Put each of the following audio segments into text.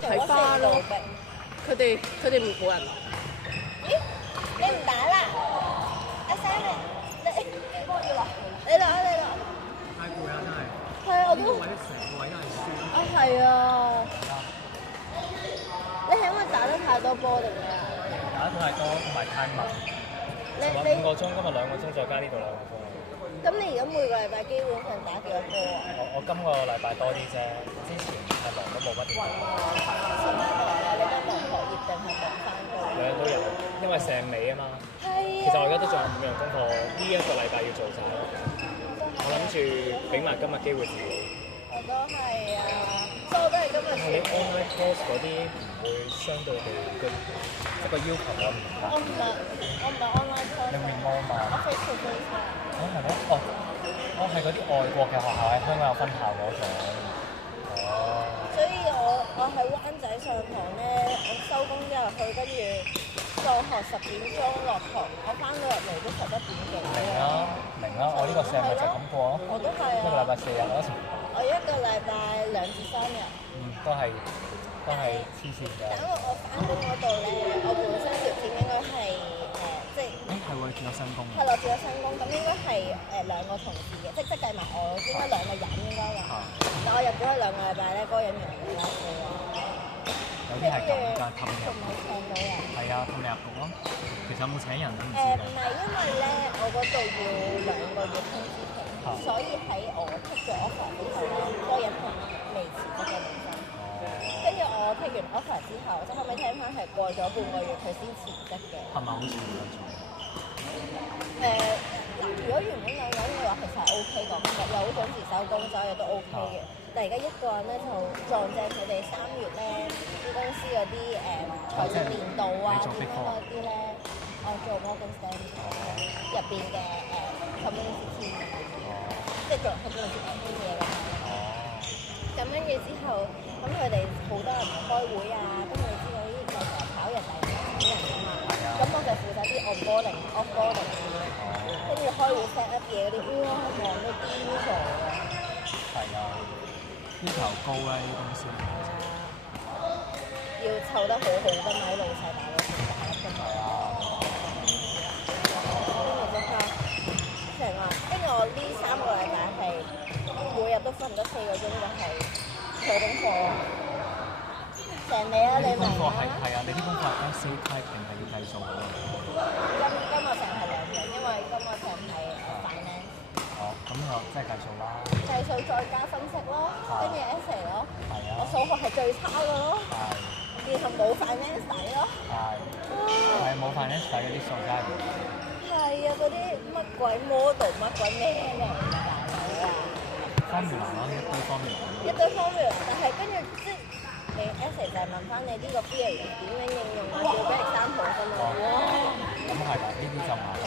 睇花咯，佢哋冇人來。咦？你唔打啦？阿 Sam 你幫我要落，你落。太攰啦，真係。係啊，我都。呢個位成個位都係酸。啊，係啊。你係因為打得太多波定咩啊？打得太多同埋太密。你5個鐘，今日2個鐘，再加呢度2個鐘。咁你而家每個禮拜基本上打幾多波啊？我今個禮拜多啲啫，之前係忙都冇乜點打。什麼忙啊？你都忙學業定係忙翻工？兩樣都有，因為成尾啊嘛。係啊。其實我而家都仲有5樣功課，呢一個禮拜要做晒咯。我諗住俾埋今日機會自己。我都係啊，所以我都係今日。你 online course 嗰啲唔會相對地一個要求我唔得。我唔係 online course。你 remote 嘛？我 face to face 啊。係咩？哦，係嗰啲外國嘅學校喺香港有分校嗰種。哦。所以我喺灣仔上堂咧，我收工之後去，跟住放學10點鐘落堂，我翻到入嚟都11點幾。明啦，我呢個成日就咁過咯。我都係啊。一個禮拜4日咯。我一個禮拜2至3日。都係黐線㗎。因為我翻工嗰度咧，我本身條件應該係即係。係喎，你轉咗新工。係落轉咗新工，咁應該係2個同事嘅，即計埋我應該2個人應該話。但我入咗去2個禮拜咧，嗰個人原來唔拉數啊。有啲係咁㗎，氹入。仲冇請到人。係啊，氹你入局咯。其實有冇請人都唔知唔係因為咧，我嗰度要2個月通知期，所以喺我剔咗 offer 之後咧，嗰個人係未辭職嘅本身。跟住我剔完 offer 之後，即後尾聽翻係過咗半個月佢先辭職嘅。係咪好似唔得做？如果原本2個人嘅話，其實係 OK 講嘅，又好準時收工，所有嘢都 OK 嘅。但係而家1個人咧就撞正佢哋3月咧啲公司嗰啲財政年度啊點樣嗰啲咧，我做 Morgan Stanley 入邊嘅community team，即係做 community team 啲嘢咁樣。咁跟住之後，咁佢哋好多人開會啊，跟住你知道呢啲就成日炒人嚟請人啊嘛。咁我就負責啲 onboarding、offboarding 跟住開會 set up 嘢嗰啲，哇，忙到癲咗啊！係啊，要求高啦呢啲公司。要湊得好好㗎嘛，啲老細大佬先打得㗎嘛。跟住就成啊！跟住我呢3個禮拜係每日都瞓唔得4個鐘，就係做功課。成你啊，你明啊？係啊，你啲功課係 essay type 定係要計數㗎？今個成係2樣，因為今個成係finance。咁我即係計數啦。計數再加分析咯，跟住 essay 咯。係啊。我數學係最差㗎咯。然後冇 finance 底咯。係冇 finance 底嗰啲數真係。係啊，嗰啲乜鬼 model 乜鬼咩嚟㗎大佬啊！formula 咯，一堆 formula。一堆 formula，但係跟住即係你 essay 就係問翻你呢個 theory 點樣應用啊，要俾example㗎嘛。哇！咁係㗎，呢啲就麻煩。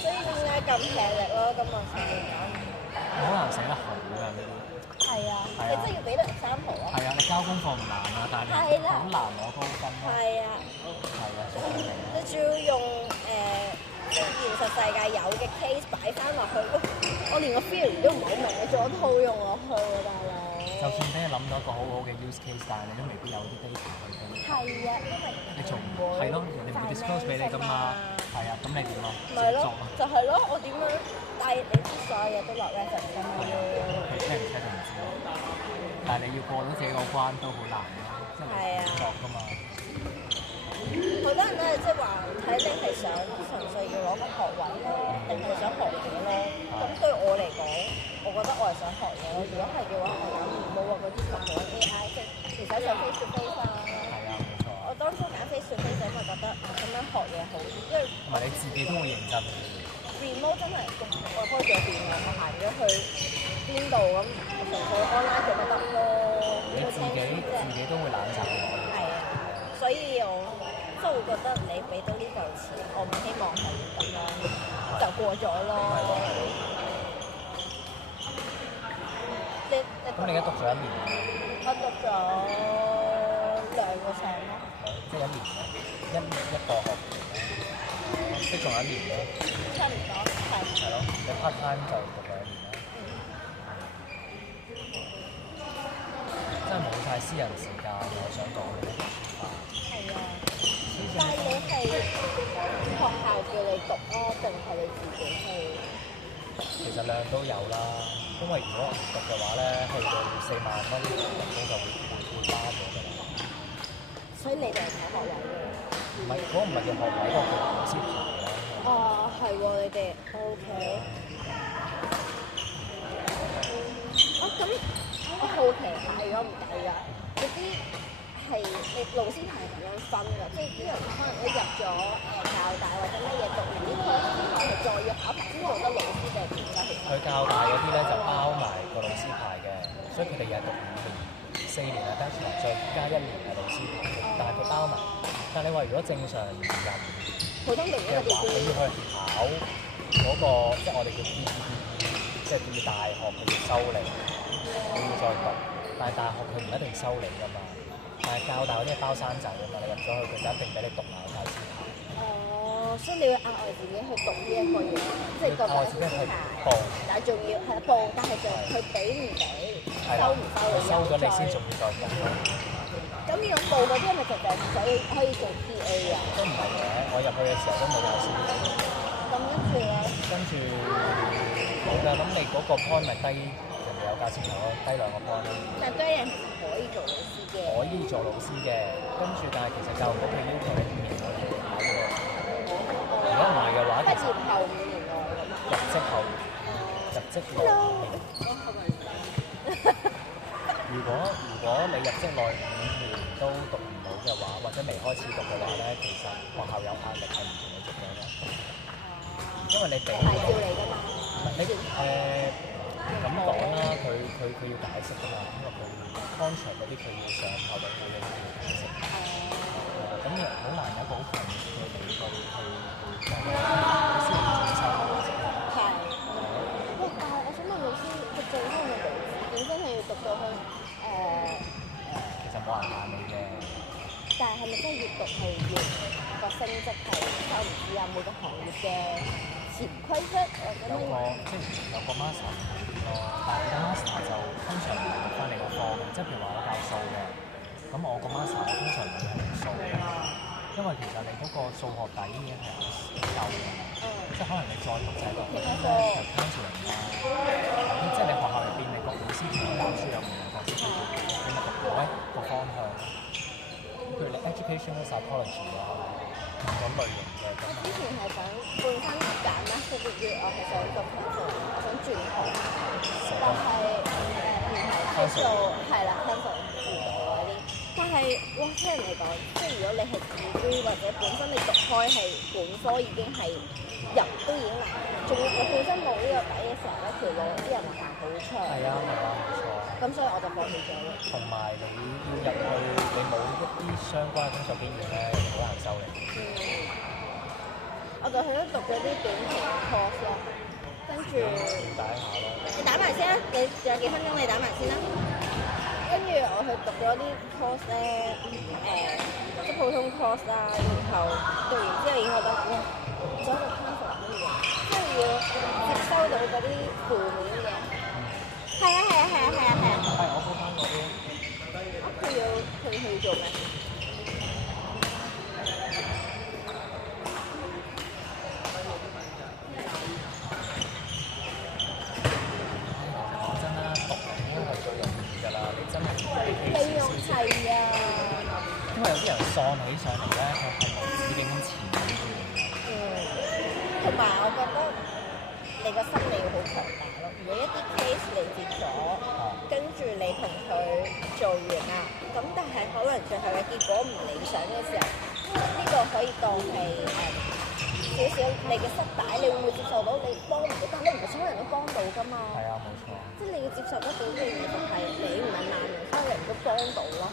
所以點解咁吃力咯？今日成日講。好難寫得好㗎呢啲。係啊，你真係要俾到example咯。係啊，你交功課唔難啊，但係你好難攞高分咯。係啊。係啊，你仲要用即係現實世界有嘅 case 擺翻落去，我連個 theory 都唔好明，你仲有套用落去喎，大佬。就算俾你諗到一個好好嘅 use case，但係你都未必有啲 data 去俾。係啊，因為你仲係咯，人哋唔會 disclose 俾你㗎嘛。係啊，咁你點啊？咪咯，就係咯，我點樣？但係你知所有嘢都落 reference 㗎嘛要。你 check 唔 check 就唔知咯。但係你要過到自己個關都好難咯，即係你唔落㗎嘛。好多人都係即係話睇你係想純粹要攞個學位咯，定係想學嘢咯。咁對我嚟講，我覺得我係想學嘢咯。如果係嘅話，我諗冇話嗰啲學咗 AI，即係其實上 face to face 啊。係啊，冇錯。我當初揀 face to face 因為覺得咁樣學嘢好啲，因為同埋你自己都會認真。remote 真係我開住個電腦，我行咗去邊度咁，我純粹 online 做咪得咯。你自己都會懶散嘅。係啊，所以我即係會覺得你俾到呢嚿錢，我唔希望係咁樣就過咗咯。咁你而家讀咗1年？我讀咗2個成咯。即係1年一個學期，即係仲有1年咯。差唔多，係。係咯，你 part time 就讀2年啦。真係冇晒私人時間，我想講。實量都有啦，因為如果唔讀嘅話咧，去到4萬蚊人工就會包咗㗎啦。所以你哋係睇學位嘅。唔係嗰個唔係叫學位，嗰個叫老師牌啦。哦，係喎，你哋 OK。咁我好奇下，如果唔計㗎，嗰啲係你老師牌係咁樣分㗎，即係啲人可能你入咗教大或者乜嘢讀完啲 course 之後，係再要考牌先做得老師定係點㗎？其實佢教大嗰啲咧就包埋個老師牌嘅，所以佢哋又係讀5年、4年係 bachelor，再加1年係老師牌，但係佢包埋。但係你話如果正常人普通讀嘅話，佢要去考嗰個，即係我哋叫 PGCE，即係要大學佢要收你，你要再讀。但係大學佢唔一定收你㗎嘛。但係教大嗰啲係包生仔㗎嘛，你入咗去佢就一定俾你讀埋個教師牌。哦，所以你要額外自己去讀呢一個嘢，即係個教師牌。報，但係仲要係報，但係就佢俾唔俾，收唔收佢收咗你先仲要再讀。咁要報嗰啲係咪就可以做 PA 啊？都唔係嘅，我入去嘅時候都冇教師牌。咁跟住冇㗎，咁你嗰個 point 咪低人哋有教師牌咯，低2個 point 咯。但係多人可以做老師嘅。可以做老師嘅，跟住但係其實教育局佢要求你5年內要考嘅。如果唔係嘅話，畢業後5年內咁啊。入職後，入職內。如果你入職內5年都讀唔到嘅話，或者未開始讀嘅話咧，其實學校有壓力係唔同你續嘅咯。因為你俾牌照嚟㗎嘛。唔係你咁講啦，佢要解釋㗎嘛，因為佢contract嗰啲佢要上校長會你要解釋。咁又好難有一個好強烈嘅理據去講，你先要進修嘅時候。係。喂，但係我想問老師，佢最終嘅路點真係要讀到去其實冇人限你嘅。但係咪真係越讀係越個升職係收唔知啊？每個行業嘅潛規則或者乜嘢？有個 master 咯，但係你個 master 就通常唔係讀翻你個科嘅，即係譬如話我教數嘅，咁我個 master 通常唔係讀數嘅，因為其實你嗰個數學底已經係夠嘅，即係可能你再讀就係讀其他科 counselling 啦，即係你學校入邊你個老師同教書有唔同角色，你咪讀嗰一個方向。譬如你 educational psychology 啊，嗰類型嘅咁。我之前係想本身揀 master degree，我係想讀 counselling，我想轉行，但係唔係做係啦 counselling 輔導嗰啲。但係哇，聽人嚟講，即係如果你係自資或者本身你讀開係本科已經係入都已經難，仲要我本身冇呢個底嘅時候咧，條路啲人話行好長。係啊，冇錯。咁所以我就放棄咗咯。同埋你要入去，你冇一啲相關嘅工作經驗咧，好難收你。我就去咗讀嗰啲短期 course 咯，跟住了解下咯。你打埋先啦，你仲有幾分鐘，你打埋先啦。跟住我去讀咗啲 course 咧，即普通 course 啦，然後讀完之後已經覺得哇，做一個 counselor 乜嘢，即係要接收到嗰啲負面嘅。係啊！係我報翻嗰啲。佢去做咩？講真啦，讀應該係最容易㗎啦，你真係唔俾 case 先。係啊。因為有啲人喪起上嚟咧，佢係無止境咁纏住你。同埋我覺得你個心理要好強大咯。如果一啲 case 你接咗，跟住你同佢做完啦，咁但係可能最後嘅結果唔理想嘅時候，呢個可以當係少少你嘅失敗，你會唔會接受到？你幫唔到，但你唔係所有人都幫到㗎嘛。係啊，冇錯。即係你要接受得到呢樣嘢，就係你唔係難人，所以你唔都幫到咯。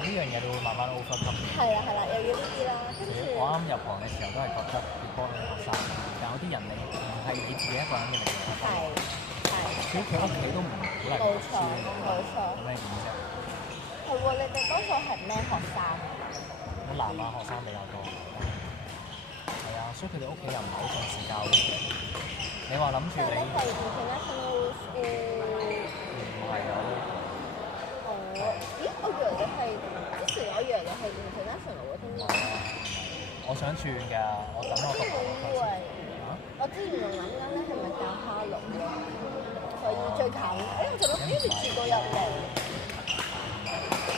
呢樣嘢你會慢慢 overcome。係啦，又要呢啲啦。跟住我啱入行嘅時候都係覺得要幫你學生，但有啲人你唔係你自己一個人嘅力量。佢屋企都唔鼓勵讀書，有咩意思啫？係喎，你哋多數係咩學生？咁南亞學生比較多。係啊，所以佢哋屋企又唔係好重視教育嘅。你話諗住你係 international school。唔係啊。咦？我以為你係之前我以為你係 international 嗰啲。我想轉㗎，我等我讀。即係你以為我之前仲諗緊咧，係咪教哈龍咯？所以最近，我就諗你住到入嚟。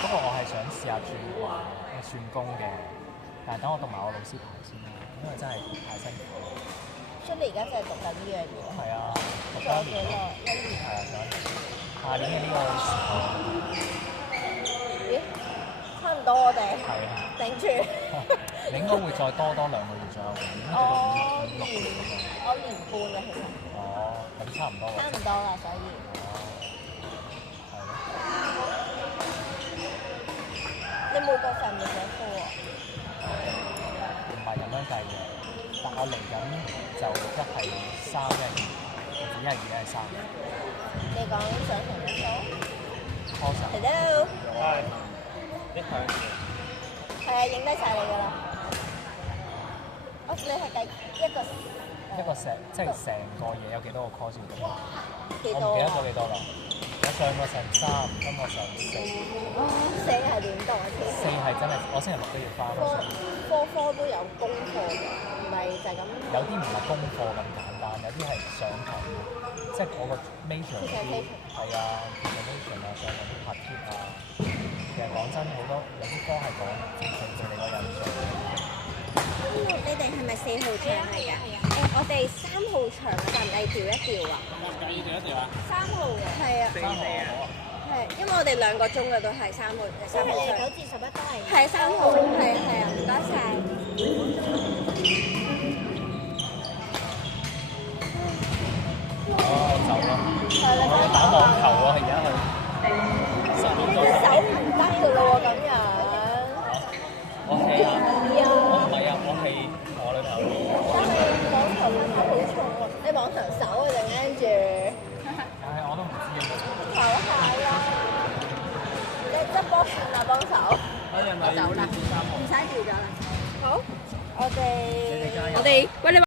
不過我係想試下轉算工嘅，但係等我讀埋我老師牌先啦，因為真係太辛苦。所以你而家真係讀緊呢樣嘢。係啊，讀仲有幾多一年。耐？1年。係啊，上一年。下年嘅呢個時候。咦？差唔多我哋。係啊。頂住。你應該會再多2個月左右嘅，應該做到5、6個月咁樣。我年半嘅其實。哦，咁差唔多啦。差唔多啦，所以。哦。係咯。你每個上面幾科啊？唔係咁樣計嘅，但我嚟緊就一係3，一係2，一係3。你講上同一科 Course。Hello。係。一向嘅。係啊，影低晒你㗎啦。你係計一個即係成個嘢有幾多個 course 要讀？幾多我唔記得咗幾多啦。我上個成3，今個上4。4係點讀啊？4係真係我星期6都要翻咯。科都有功課嘅，唔係就係咁。有啲唔係功課咁簡單，有啲係上堂嘅，即係我個 major 嗰啲係啊 presentation 啊，上嗰啲 paper 啊。其實講真，好多有啲科係講對你個印象。你哋係咪4號場嚟㗎？我哋3號場係咪調一調啊？要調一調啊3號嘅。係啊。 ？3號啊，好啊。係，因為我哋2個鐘嘅都係3號場。9至11都係。係3號，係啊，唔該晒。哦，走啦。係啦，我打網球喎，而家去。10點鐘。手唔得㗎咯喎，咁樣。我係啊。我唔係啊，我係我女朋友。但係網球拍得好重喎，你網球手啊定跟住？唉，我都唔知啊。唞下啦，你執波算啦，幫手。我走啦，唔使調咗啦。好，我哋我哋喂你。